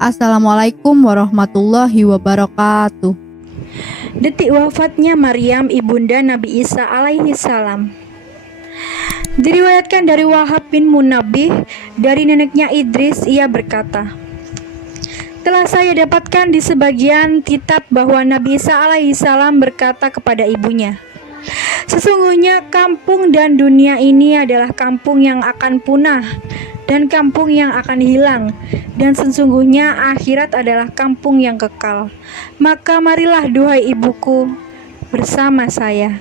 Assalamualaikum warahmatullahi wabarakatuh. Detik wafatnya Maryam ibunda Nabi Isa alaihi salam. Diriwayatkan dari Wahab bin Munabbih dari neneknya Idris, ia berkata, telah saya dapatkan di sebagian kitab bahwa Nabi Isa alaihi salam berkata kepada ibunya, sesungguhnya kampung dan dunia ini adalah kampung yang akan punah dan kampung yang akan hilang, dan sesungguhnya akhirat adalah kampung yang kekal. Maka marilah duhai ibuku bersama saya.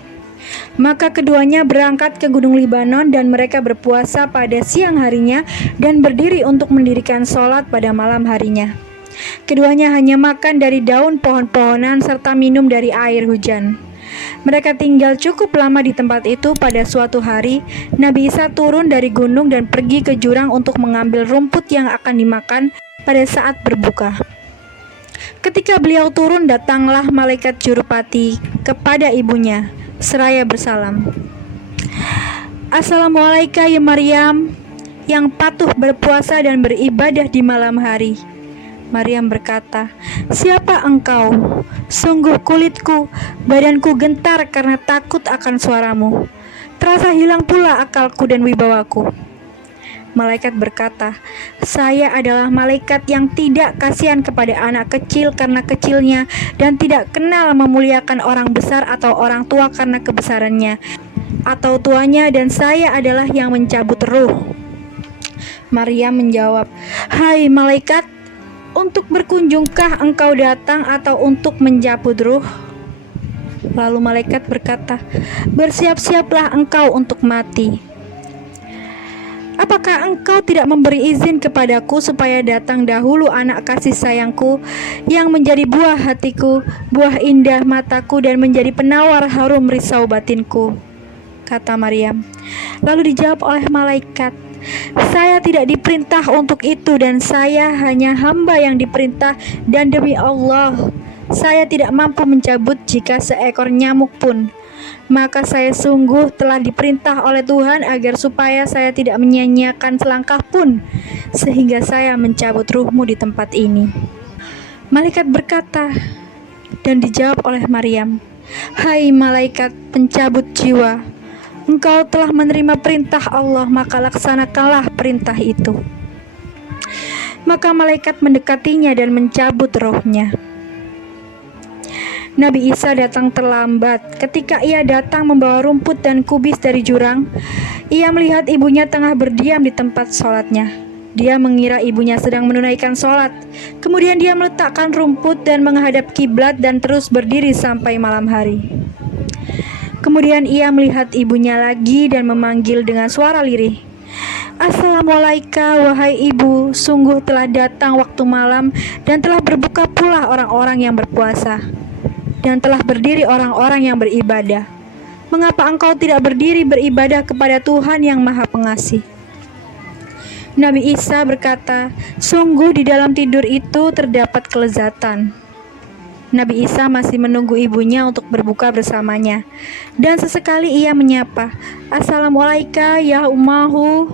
Maka keduanya berangkat ke Gunung Libanon dan mereka berpuasa pada siang harinya dan berdiri untuk mendirikan sholat pada malam harinya. Keduanya hanya makan dari daun pohon-pohonan serta minum dari air hujan. Mereka tinggal cukup lama di tempat itu. Pada suatu hari, Nabi Isa turun dari gunung dan pergi ke jurang untuk mengambil rumput yang akan dimakan pada saat berbuka. Ketika beliau turun, datanglah malaikat jurupati kepada ibunya seraya bersalam. Assalamualaikum ya Maryam, yang patuh berpuasa dan beribadah di malam hari. Maryam berkata, siapa engkau? Sungguh kulitku, badanku gentar karena takut akan suaramu. Terasa hilang pula akalku dan wibawaku. Malaikat berkata, saya adalah malaikat yang tidak kasihan kepada anak kecil karena kecilnya dan tidak kenal memuliakan orang besar atau orang tua karena kebesarannya atau tuanya, dan saya adalah yang mencabut ruh. Maryam menjawab, hai malaikat, untuk berkunjungkah engkau datang atau untuk mencabut ruh? Lalu malaikat berkata, bersiap-siaplah engkau untuk mati. Apakah engkau tidak memberi izin kepadaku supaya datang dahulu anak kasih sayangku yang menjadi buah hatiku, buah indah mataku, dan menjadi penawar harum risau batinku? Kata Maryam. Lalu dijawab oleh malaikat, saya tidak diperintah untuk itu dan saya hanya hamba yang diperintah, dan demi Allah, saya tidak mampu mencabut jika seekor nyamuk pun. Maka saya sungguh telah diperintah oleh Tuhan agar supaya saya tidak menyia-nyiakan selangkah pun, sehingga saya mencabut ruhmu di tempat ini. Malaikat berkata, dan dijawab oleh Maryam, hai malaikat pencabut jiwa, engkau telah menerima perintah Allah, maka laksanakanlah perintah itu. Maka malaikat mendekatinya dan mencabut rohnya. Nabi Isa datang terlambat. Ketika ia datang membawa rumput dan kubis dari jurang, ia melihat ibunya tengah berdiam di tempat sholatnya. Dia mengira ibunya sedang menunaikan sholat. Kemudian dia meletakkan rumput dan menghadap kiblat dan terus berdiri sampai malam hari. Kemudian ia melihat ibunya lagi dan memanggil dengan suara lirih, Assalamualaikum wahai ibu, sungguh telah datang waktu malam dan telah berbuka pula orang-orang yang berpuasa dan telah berdiri orang-orang yang beribadah. Mengapa engkau tidak berdiri beribadah kepada Tuhan yang Maha Pengasih? Nabi Isa berkata, sungguh di dalam tidur itu terdapat kelezatan. Nabi Isa masih menunggu ibunya untuk berbuka bersamanya, dan sesekali ia menyapa, Assalamualaikum ya ummahu.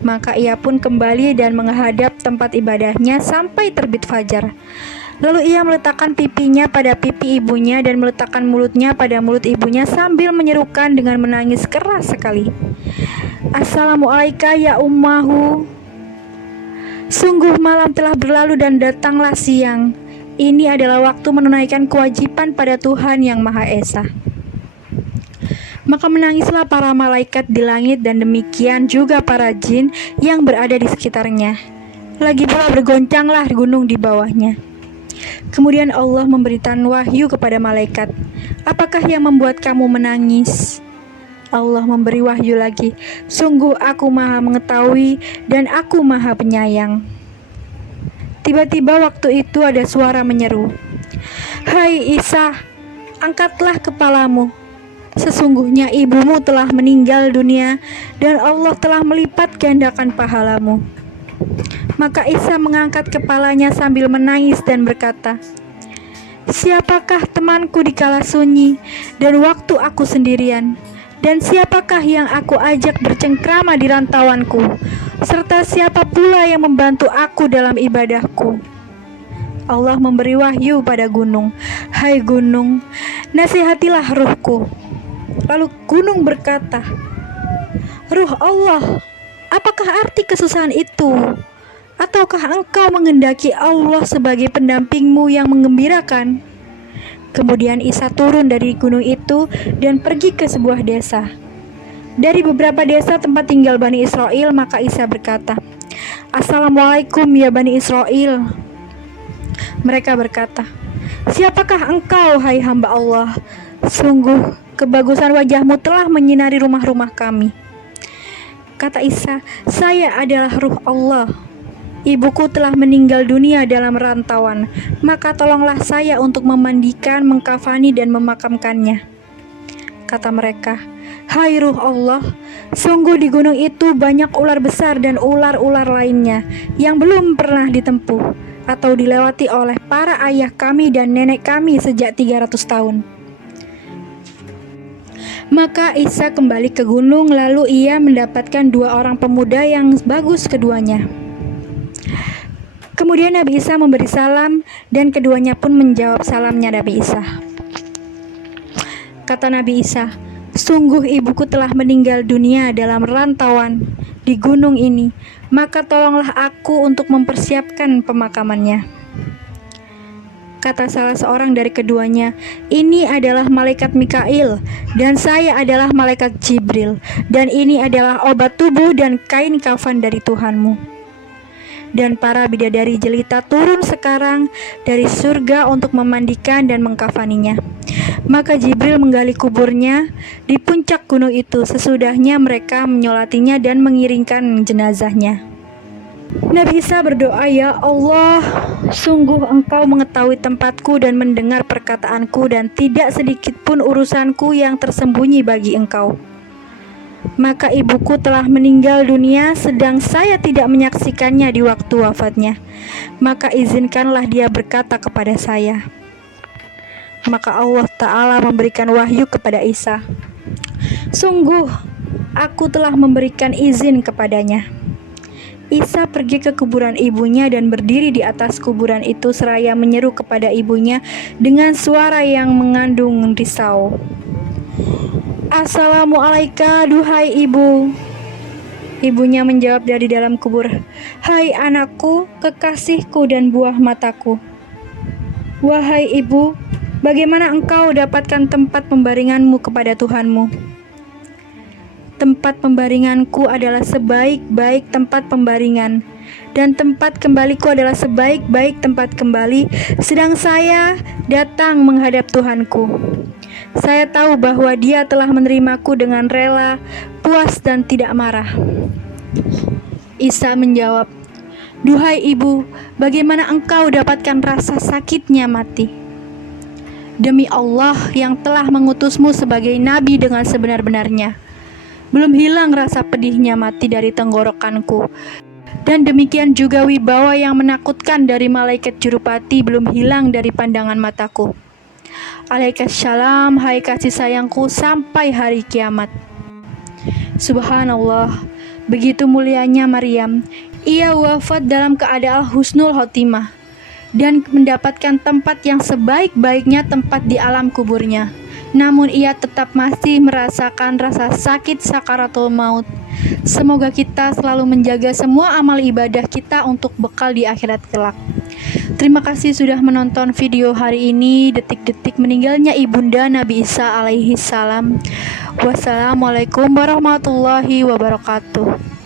Maka ia pun kembali dan menghadap tempat ibadahnya sampai terbit fajar. Lalu ia meletakkan pipinya pada pipi ibunya dan meletakkan mulutnya pada mulut ibunya sambil menyerukan dengan menangis keras sekali, Assalamualaikum ya ummahu. Sungguh malam telah berlalu dan datanglah siang. Ini adalah waktu menunaikan kewajiban pada Tuhan yang Maha Esa. Maka menangislah para malaikat di langit dan demikian juga para jin yang berada di sekitarnya. Lagi pula bergoncanglah gunung di bawahnya. Kemudian Allah memberikan wahyu kepada malaikat, apakah yang membuat kamu menangis? Allah memberi wahyu lagi, sungguh aku Maha mengetahui dan aku Maha penyayang. Tiba-tiba waktu itu ada suara menyeru, hai Isa, angkatlah kepalamu. Sesungguhnya ibumu telah meninggal dunia dan Allah telah melipat gandakan pahalamu. Maka Isa mengangkat kepalanya sambil menangis dan berkata, siapakah temanku di kala sunyi dan waktu aku sendirian? Dan siapakah yang aku ajak bercengkrama di rantauanku? Serta siapa pula yang membantu aku dalam ibadahku? Allah memberi wahyu pada gunung. Hai gunung, nasihatilah ruhku. Lalu gunung berkata, Ruh Allah, apakah arti kesusahan itu? Ataukah engkau menghendaki Allah sebagai pendampingmu yang menggembirakan? Kemudian Isa turun dari gunung itu dan pergi ke sebuah desa. Dari beberapa desa tempat tinggal Bani Israel, maka Isa berkata, Assalamualaikum ya Bani Israel. Mereka berkata, Siapakah engkau, hai hamba Allah? Sungguh, kebagusan wajahmu telah menyinari rumah-rumah kami. Kata Isa, saya adalah ruh Allah. Ibuku telah meninggal dunia dalam rantauan, maka tolonglah saya untuk memandikan, mengkafani, dan memakamkannya. Kata mereka, Hai ruh Allah, sungguh di gunung itu banyak ular besar dan ular-ular lainnya yang belum pernah ditempuh atau dilewati oleh para ayah kami dan nenek kami sejak 300 tahun. Maka Isa kembali ke gunung, lalu ia mendapatkan 2 orang pemuda yang bagus keduanya. Kemudian Nabi Isa memberi salam dan keduanya pun menjawab salamnya Nabi Isa. Kata Nabi Isa, sungguh ibuku telah meninggal dunia dalam rantauan di gunung ini, maka tolonglah aku untuk mempersiapkan pemakamannya. Kata salah seorang dari keduanya, ini adalah malaikat Mikail dan saya adalah malaikat Jibril, dan ini adalah obat tubuh dan kain kafan dari Tuhanmu. Dan para bidadari jelita turun sekarang dari surga untuk memandikan dan mengkafaninya. Maka Jibril menggali kuburnya di puncak gunung itu. Sesudahnya mereka menyolatinya dan mengiringkan jenazahnya. Nabi Isa berdoa, Ya Allah, sungguh Engkau mengetahui tempatku dan mendengar perkataanku, dan tidak sedikit pun urusanku yang tersembunyi bagi Engkau. Maka ibuku telah meninggal dunia sedang saya tidak menyaksikannya di waktu wafatnya. Maka izinkanlah dia berkata kepada saya. Maka Allah Ta'ala memberikan wahyu kepada Isa. Sungguh, aku telah memberikan izin kepadanya. Isa pergi ke kuburan ibunya dan berdiri di atas kuburan itu seraya menyeru kepada ibunya dengan suara yang mengandung risau. Assalamualaikum, duhai ibu. Ibunya menjawab dari dalam kubur, Hai anakku, kekasihku dan buah mataku. Wahai ibu, bagaimana engkau dapatkan tempat pembaringanmu kepada Tuhanmu? Tempat pembaringanku adalah sebaik-baik tempat pembaringan, dan tempat kembaliku adalah sebaik-baik tempat kembali, sedang saya datang menghadap Tuhanku. Saya tahu bahwa Dia telah menerimaku dengan rela, puas dan tidak marah. Isa menjawab, Duhai ibu, bagaimana engkau dapatkan rasa sakitnya mati? Demi Allah yang telah mengutusmu sebagai nabi dengan sebenar-benarnya, belum hilang rasa pedihnya mati dari tenggorokanku. Dan demikian juga wibawa yang menakutkan dari malaikat jurupati belum hilang dari pandangan mataku. Alaikassalam, hai kasih sayangku sampai hari kiamat. Subhanallah, begitu mulianya Maryam. Ia wafat dalam keadaan husnul khotimah dan mendapatkan tempat yang sebaik-baiknya tempat di alam kuburnya. Namun ia tetap masih merasakan rasa sakit sakaratul maut. Semoga kita selalu menjaga semua amal ibadah kita untuk bekal di akhirat kelak. Terima kasih sudah menonton video hari ini, detik-detik meninggalnya ibunda Nabi Isa alaihi salam. Wassalamualaikum warahmatullahi wabarakatuh.